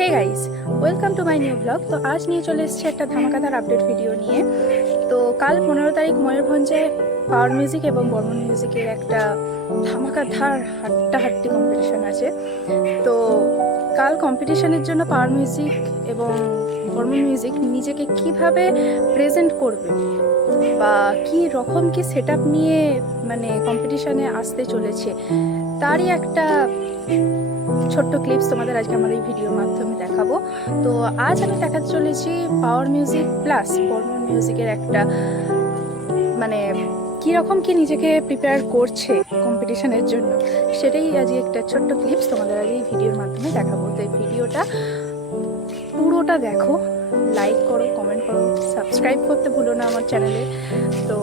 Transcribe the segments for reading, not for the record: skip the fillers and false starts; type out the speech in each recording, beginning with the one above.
Hey guys, welcome to my new vlog. তো আজ নিয়ে চলে এসেছে একটা ধামাকাদার আপডেট ভিডিও নিয়ে। তো কাল 15 তারিখ ময়ূরভঞ্জে পাওয়ার মিউজিক এবং বর্মন মিউজিকের একটা ধামাকাধার হাড্ডাহাড্ডি কম্পিটিশন আছে। তো কাল কম্পিটিশনের জন্য পাওয়ার মিউজিক এবং বর্মন মিউজিক নিজেকে কিভাবে প্রেজেন্ট করবে বা কি রকম কি সেট আপ নিয়ে মানে কম্পিটিশনে আসতে চলেছে, তারই একটা ছোট্ট ক্লিপস তোমাদের আজকে আমার এই ভিডিওর মাধ্যমে দেখাবো। তো আজ আমি দেখাতে চলেছি পাওয়ার মিউজিক প্লাস বর্মন মিউজিকের একটা মানে কীরকম কি নিজেকে প্রিপেয়ার করছে কম্পিটিশনের জন্য, সেটাই আজকে একটা ছোট্ট ক্লিপস তোমাদের আজ এই ভিডিওর মাধ্যমে দেখাবো। তো এই ভিডিওটা পুরোটা দেখো, লাইক করো, কমেন্ট করো, সাবস্ক্রাইব করতে ভুলো না আমার চ্যানেলে। তো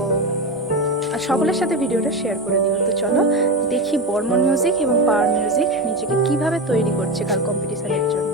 আর সকলের সাথে ভিডিওটা শেয়ার করে দিও। তো চলো দেখি বর্মন মিউজিক এবং পাওয়ার মিউজিক নিজেকে কিভাবে তৈরি করছে কাল কম্পিটিশনের জন্য।